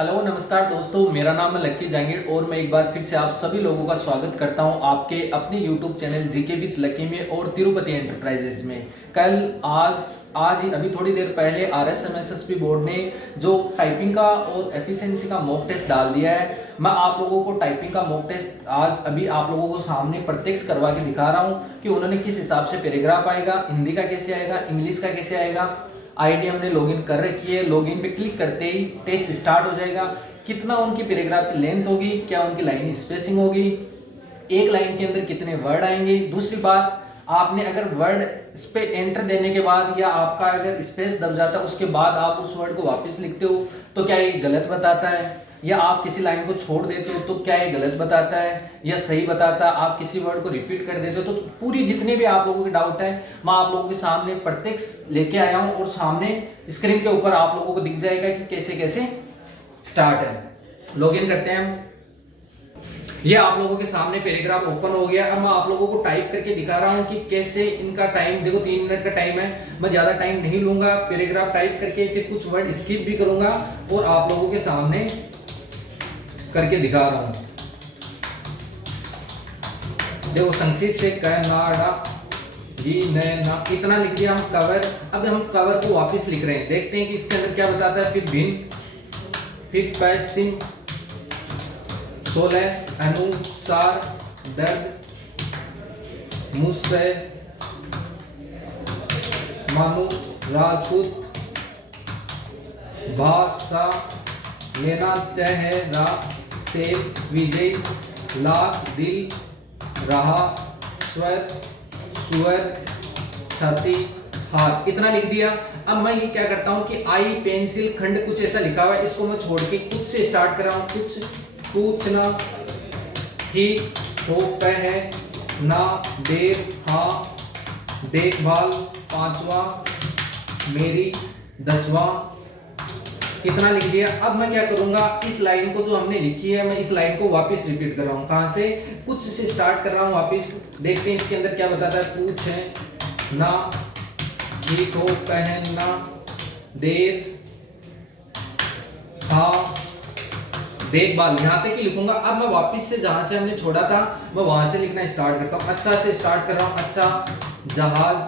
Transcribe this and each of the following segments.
Hello नमस्कार दोस्तों, मेरा नाम है लक्की जहांगीर और मैं एक बार फिर से आप सभी लोगों का स्वागत करता हूं आपके अपने यूट्यूब चैनल जीके विद लक्की में और तिरुपति एंटरप्राइजेज में। कल आज ही अभी थोड़ी देर पहले आरएसएमएसएसबी बोर्ड ने जो टाइपिंग का और एफिशिएंसी का मॉक टेस्ट डाल दिया है। मैं आप लोगों को टाइपिंग का मॉक टेस्ट आज अभी आप लोगों को सामने प्रत्यक्ष करवा के दिखा रहा हूँ कि उन्होंने किस हिसाब से पैराग्राफ आएगा, हिंदी का कैसे आएगा, इंग्लिश का कैसे आएगा। आईडी हमने लॉगिन कर रखी है, लॉगिन पे क्लिक करते ही टेस्ट स्टार्ट हो जाएगा। कितना उनकी पैराग्राफ की लेंथ होगी, क्या उनकी लाइन स्पेसिंग होगी, एक लाइन के अंदर कितने वर्ड आएंगे। दूसरी बात, आपने अगर वर्ड इस पे एंटर देने के बाद या आपका अगर स्पेस दब जाता है उसके बाद आप उस वर्ड को वापस लिखते हो तो क्या ये गलत बताता है, या आप किसी लाइन को छोड़ देते हो तो क्या ये गलत बताता है या सही बताता है। आप किसी वर्ड को रिपीट कर देते हो तो पूरी जितने भी आप लोगों के डाउट है मैं आप लोगों के सामने प्रत्यक्ष लेके आया हूं और सामने स्क्रीन के ऊपर आप लोगों को दिख जाएगा कि कैसे कैसे स्टार्ट है। लॉगिन करते हैं हम। ये आप लोगों के सामने पैराग्राफ ओपन हो गया। अब मैं आप लोगों को टाइप करके दिखा रहा हूं कि कैसे इनका टाइम, देखो 3 मिनट का टाइम है, मैं ज्यादा टाइम नहीं लूंगा। पैराग्राफ टाइप करके फिर कुछ वर्ड स्किप भी करूंगा और आप लोगों के सामने करके दिखा रहा हूं। देखो संक्षिप्त से कनाडा जी ना इतना लिख दिया हम कवर। अब हम कवर को वापस लिख रहे हैं, देखते हैं कि इसके अंदर क्या बताता है। फिर भिन्न, फिर पैसिंग 16 अनुसार दर्द मुझसे मानो राजपूत भाषा लेना चेहरा से विजय लाख दिल रहा स्वर सुअर छाती हाथ, इतना लिख दिया। अब मैं ये क्या करता हूँ कि आई पेंसिल खंड कुछ ऐसा लिखा हुआ है, इसको मैं छोड़ के कुछ से स्टार्ट कर रहा हूँ। कुछ पूछना ठीक होता है ना देर हाँ देखभाल 5वां मेरी 10वां, कितना लिख दिया। अब मैं क्या करूंगा, इस लाइन को जो हमने लिखी है मैं इस लाइन को वापस रिपीट कर रहा हूं। कहां से? कुछ से स्टार्ट कर रहा हूं वापस। देखते हैं इसके अंदर क्या बताता है। पूछे ना ठीक हो पहनना देर हाँ देखभाल, यहां तक ही लिखूंगा। अब मैं वापस से जहां से हमने छोड़ा था मैं वहां से लिखना स्टार्ट करता हूं। अच्छा से स्टार्ट कर रहा हूं। अच्छा जहाज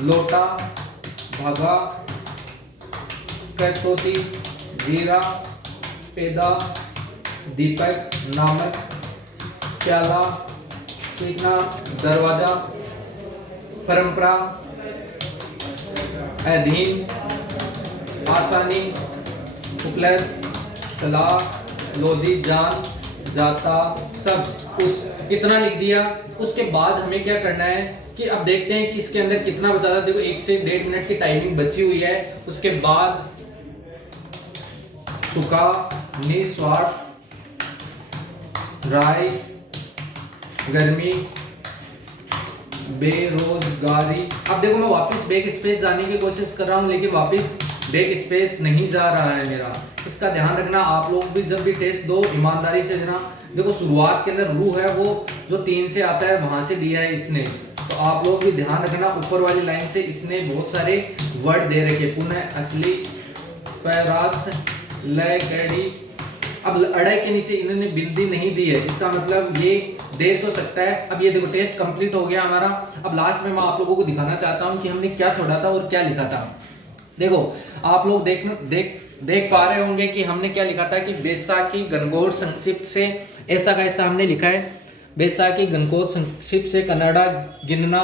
लोटा भागा कटौती जीरा पैदा दीपक नामक प्याला सीखना दरवाजा परंपरा अधीन आसानी उपलब्ध सलाह लोधी जान जाता सब उस, इतना लिख दिया। उसके बाद हमें क्या करना है कि अब देखते हैं कि इसके अंदर कितना बताता है। देखो 1 से 1.5 मिनट की टाइमिंग बची हुई है। उसके बाद सुखा निस्वार्थ राय गर्मी बेरोजगारी। अब देखो मैं वापस बैक स्पेस जाने की कोशिश कर रहा हूं लेकिन वापस बैक स्पेस नहीं जा रहा है मेरा। इसका ध्यान रखना आप लोग भी, जब भी टेस्ट दो ईमानदारी से देना। देखो शुरुआत के अंदर रू है वो जो 3 से आता है वहां से दिया है इसने, तो आप लोग भी ध्यान रखना। ऊपर वाली लाइन से इसने बहुत सारे वर्ड दे रखे, पुनः असली पैरास्त लय कैडी। अब अड़े के नीचे इन्होंने बिंदी नहीं दी है, इसका मतलब ये दे तो सकता है। अब ये देखो टेस्ट कंप्लीट हो गया हमारा। अब लास्ट में मैं आप लोगों को दिखाना चाहता हूं कि हमने क्या छोड़ा था और क्या लिखा था। देखो आप लोग देख पा रहे होंगे कि हमने क्या लिखा था कि बैसाखी गणगौर संक्षिप्त से ऐसा का ऐसा हमने लिखा है। बैसाखी गणगौर संक्षिप्त से कन्नड़ा गिनना।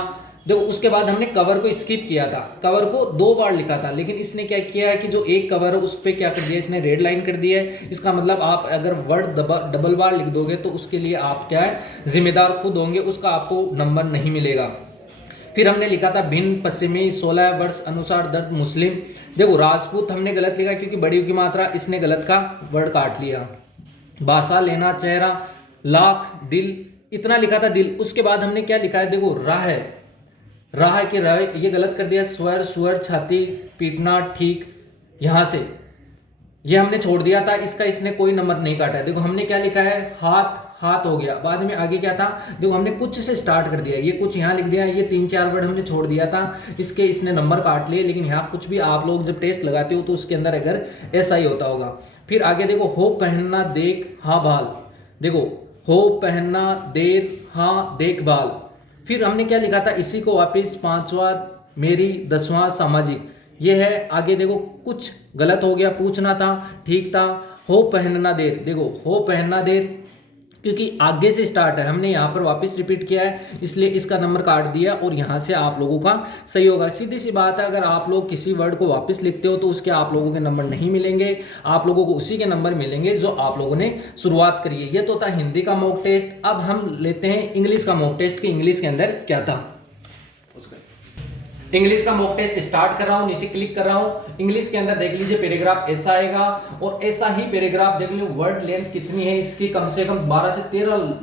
देखो उसके बाद हमने कवर को स्किप किया था, कवर को 2 बार लिखा था लेकिन इसने क्या किया है कि जो एक कवर है उस पर क्या कर दिया, इसने रेड लाइन कर दिया है। इसका मतलब आप अगर वर्ड डबल बार लिख दोगे तो उसके लिए आप क्या है जिम्मेदार खुद होंगे, उसका आपको नंबर नहीं मिलेगा। फिर हमने लिखा था भिन्न पश्चिमी 16 वर्ष अनुसार दर्द मुस्लिम। देखो राजपूत हमने गलत लिखा क्योंकि बड़ी की मात्रा, इसने गलत का वर्ड काट लिया। बासा लेना चेहरा लाख दिल, इतना लिखा था दिल। उसके बाद हमने क्या लिखा है, देखो राह है, राह के राह ये गलत कर दिया। स्वर सुअर छाती पीटना ठीक, यहां से ये हमने छोड़ दिया था, इसका इसने कोई नंबर नहीं काटा है। देखो हमने क्या लिखा है, हाथ हाथ हो गया। बाद में आगे क्या था, देखो हमने कुछ से स्टार्ट कर दिया, ये कुछ यहाँ लिख दिया, ये 3-4 वर्ड हमने छोड़ दिया था, इसके इसने नंबर काट लिए। लेकिन यहाँ कुछ भी आप लोग जब टेस्ट लगाते हो तो उसके अंदर अगर ऐसा ही होता होगा। फिर आगे देखो, हो पहनना देख हाँ बाल, देखो हो पहनना देर हाँ देखभाल। फिर हमने क्या लिखा था, इसी को वापस 5वां मेरी 10वां सामाजिक, ये है। आगे देखो कुछ गलत हो गया, पूछना था, ठीक था। हो पहनना देर, देखो हो पहनना देर क्योंकि आगे से स्टार्ट है, हमने यहाँ पर वापस रिपीट किया है इसलिए इसका नंबर काट दिया और यहाँ से आप लोगों का सही होगा। सीधी सी बात है, अगर आप लोग किसी वर्ड को वापस लिखते हो तो उसके आप लोगों के नंबर नहीं मिलेंगे, आप लोगों को उसी के नंबर मिलेंगे जो आप लोगों ने शुरुआत करी है। ये तो था हिंदी का मॉक टेस्ट। अब हम लेते हैं इंग्लिश का मॉक टेस्ट कि इंग्लिश के अंदर क्या था। इंग्लिश का मॉक टेस्ट स्टार्ट कर रहा हूं, नीचे क्लिक कर रहा हूं। इंग्लिश के अंदर देख लीजिए पैराग्राफ ऐसा आएगा और ऐसा ही पैराग्राफ देख लीजिए। वर्ड लेंथ कितनी है इसकी, कम से कम 12 से 13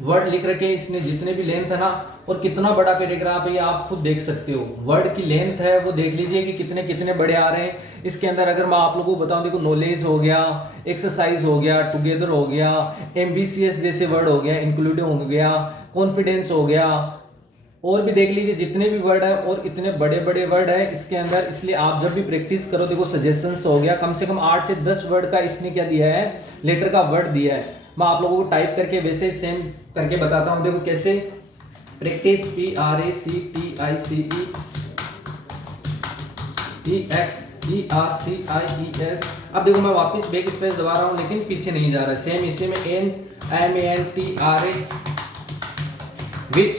वर्ड लिख रखे इसने, जितने भी लेंथ है ना। और कितना बड़ा पैराग्राफ है ये आप खुद देख सकते हो। वर्ड की लेंथ है वो देख लीजिए कि कितने कितने बड़े आ रहे हैं इसके अंदर। अगर मैं आप लोगों को बताऊं, देखो नॉलेज हो गया, एक्सरसाइज हो गया, टुगेदर हो गया, एम्बिशियस जैसे वर्ड हो गया, इंक्लूडिंग हो गया, कॉन्फिडेंस हो गया, और भी देख लीजिए जितने भी वर्ड है। और इतने बड़े बड़े वर्ड है इसके अंदर, इसलिए आप जब भी प्रैक्टिस करो, देखो सजेशंस हो गया, कम से कम 8 से 10 वर्ड का इसने क्या दिया है, लेटर का वर्ड दिया है। मैं आप लोगों को टाइप करके वैसे सेम करके बताता हूं, देखो कैसे। Practice PRACTICEXERCIES। अब देखो मैं वापस बैक स्पेस दबा रहा हूं लेकिन पीछे नहीं जा रहा, सेम इसी में NMANTRA विच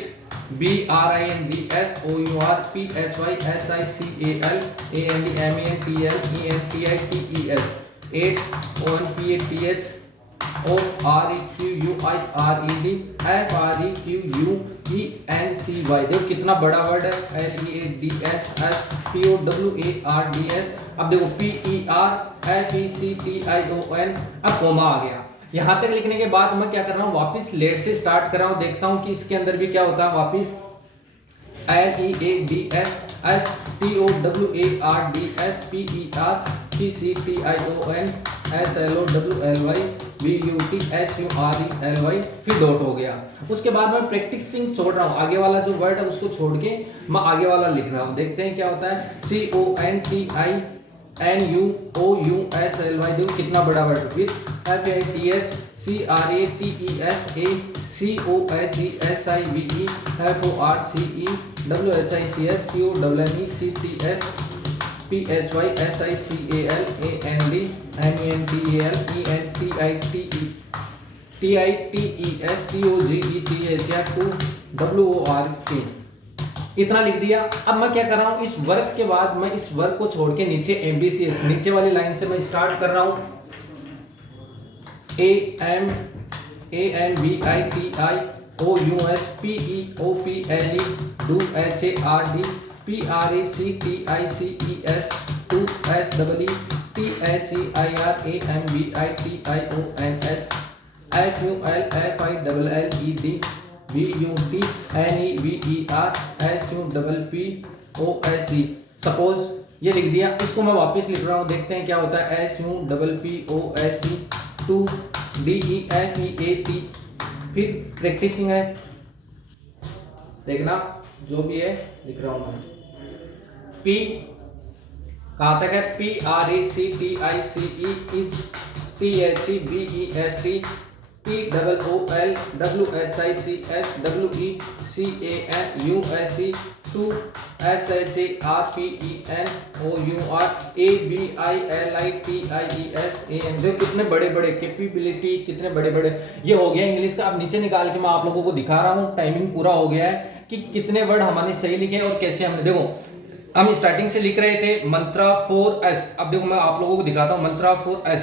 BRINGSOURPHYSICALANDMANTLENTITES 8 ONPATH OREQUIRED FREQUENCY। देखो कितना बड़ा वर्ड है, LEADSSPOWARDS। अब देखो PERFECTION। अब कोमा आ गया। यहां तक लिखने के बाद मैं क्या कर रहा हूं, वापस लेट से स्टार्ट कर रहा हूं, देखता हूं कि इसके अंदर भी क्या होता है। वापस LEADSSTOWARDSPERFECTION फिर डॉट हो गया। उसके बाद मैं प्रैक्टिसिंग छोड़ रहा हूं, आगे वाला जो वर्ड है उसको छोड़ के मैं आगे वाला लिख रहा हूं। देखते हैं क्या होता है। CONTINUOUSLY, देखो कितना बड़ा वर्ड, विथ FATHCORCEWORK। इतना लिख दिया। अब मैं क्या कर रहा हूं, इस वर्क के बाद मैं इस वर्क को छोड़ के नीचे एम्बिशियस, नीचे वाली लाइन से मैं स्टार्ट कर रहा हूं। AMBITIOUPPOSE। सपोज ये लिख दिया, इसको मैं वापस लिख रहा हूं, देखते हैं क्या होता है। SUPPOSE 2 DEFEAT। फिर प्रैक्टिसिंग है, देखना जो भी है लिख रहा हूं मैं। P कहां तक है, PRACTICE TOOLWHICHWECANUSE 2 SHARPENOURABILITIES। कितने बड़े बड़े, कैपेबिलिटी कितने बड़े बड़े, ये हो गया इंग्लिश का। अब नीचे निकाल के मैं आप लोगों को दिखा रहा हूँ, टाइमिंग पूरा हो गया है कि कितने वर्ड हमारे सही लिखे और कैसे हमने। देखो हम स्टार्टिंग से लिख रहे थे मंत्रा 4S। अब देखो मैं आप लोगों को दिखाता हूँ मंत्रा 4S।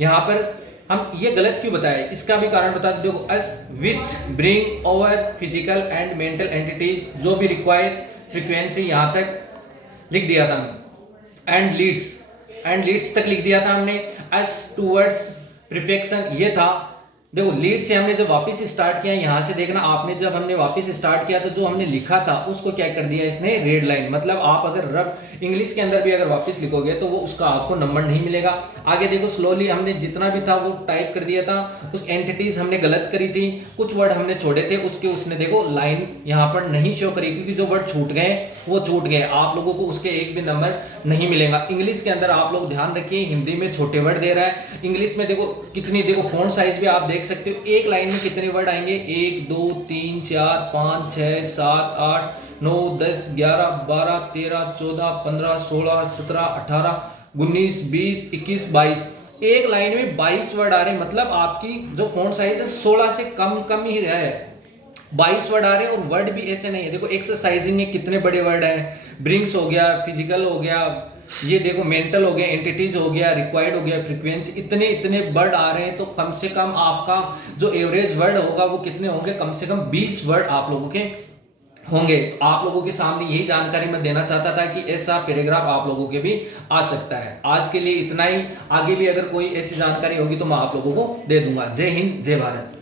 यहाँ पर हम ये गलत क्यों बताया, इसका भी कारण बता दो। S which bring over physical and mental entities, जो भी रिक्वायर फ्रीक्वेंसी यहां तक लिख दिया था हमने। एंड लीड्स तक लिख दिया था हमने। एस टूवर्ड्स परफेक्शन ये था। देखो लीड से हमने जब वापस स्टार्ट किया, यहां से देखना आपने, जब हमने वापस स्टार्ट किया तो जो हमने लिखा था उसको क्या कर दिया इसने, रेड लाइन। मतलब आप अगर रब इंग्लिश के अंदर भी अगर वापस लिखोगे तो वो उसका आपको नंबर नहीं मिलेगा। आगे देखो स्लोली हमने जितना भी था वो टाइप कर दिया था, कुछ एंटिटीज हमने गलत करी थी, कुछ वर्ड हमने छोड़े थे, उसके उसने देखो लाइन यहाँ पर नहीं शो करी, क्योंकि जो वर्ड छूट गए वो छूट गए, आप लोगों को उसके एक भी नंबर नहीं मिलेगा। इंग्लिश के अंदर आप लोग ध्यान रखिए, हिंदी में छोटे वर्ड दे रहा है, इंग्लिश में देखो कितनी, देखो फॉन्ट साइज भी आप देख सकते हो, एक लाइन में कितने वर्ड आएंगे, 1 2 3 4 5 6 7 8 9 10 11 12 13 14 15 16 17 18 19 20 21 22, एक लाइन में 22 वर्ड आ रहे हैं। मतलब आपकी जो फॉन्ट साइज है 16 से कम ही है, 22 वर्ड आ रहे हैं। और वर्ड भी ऐसे नहीं है, देखो एक्सरसाइजिंग में कितने बड़े वर्ड हैं, ब्रिंग्स हो गया, फिजिकल हो गया, ये देखो मेंटल हो गया, एंटिटीज हो गया, रिक्वायर्ड हो गया, फ्रीक्वेंसी, इतने इतने वर्ड आ रहे हैं। तो कम से कम आपका जो एवरेज वर्ड होगा वो कितने होंगे, कम से कम 20 वर्ड आप लोगों के होंगे। आप लोगों के सामने यही जानकारी मैं देना चाहता था कि ऐसा पैराग्राफ आप लोगों के भी आ सकता है। आज के लिए इतना ही, आगे भी अगर कोई ऐसी जानकारी होगी तो मैं आप लोगों को दे दूंगा। जय हिंद, जय भारत।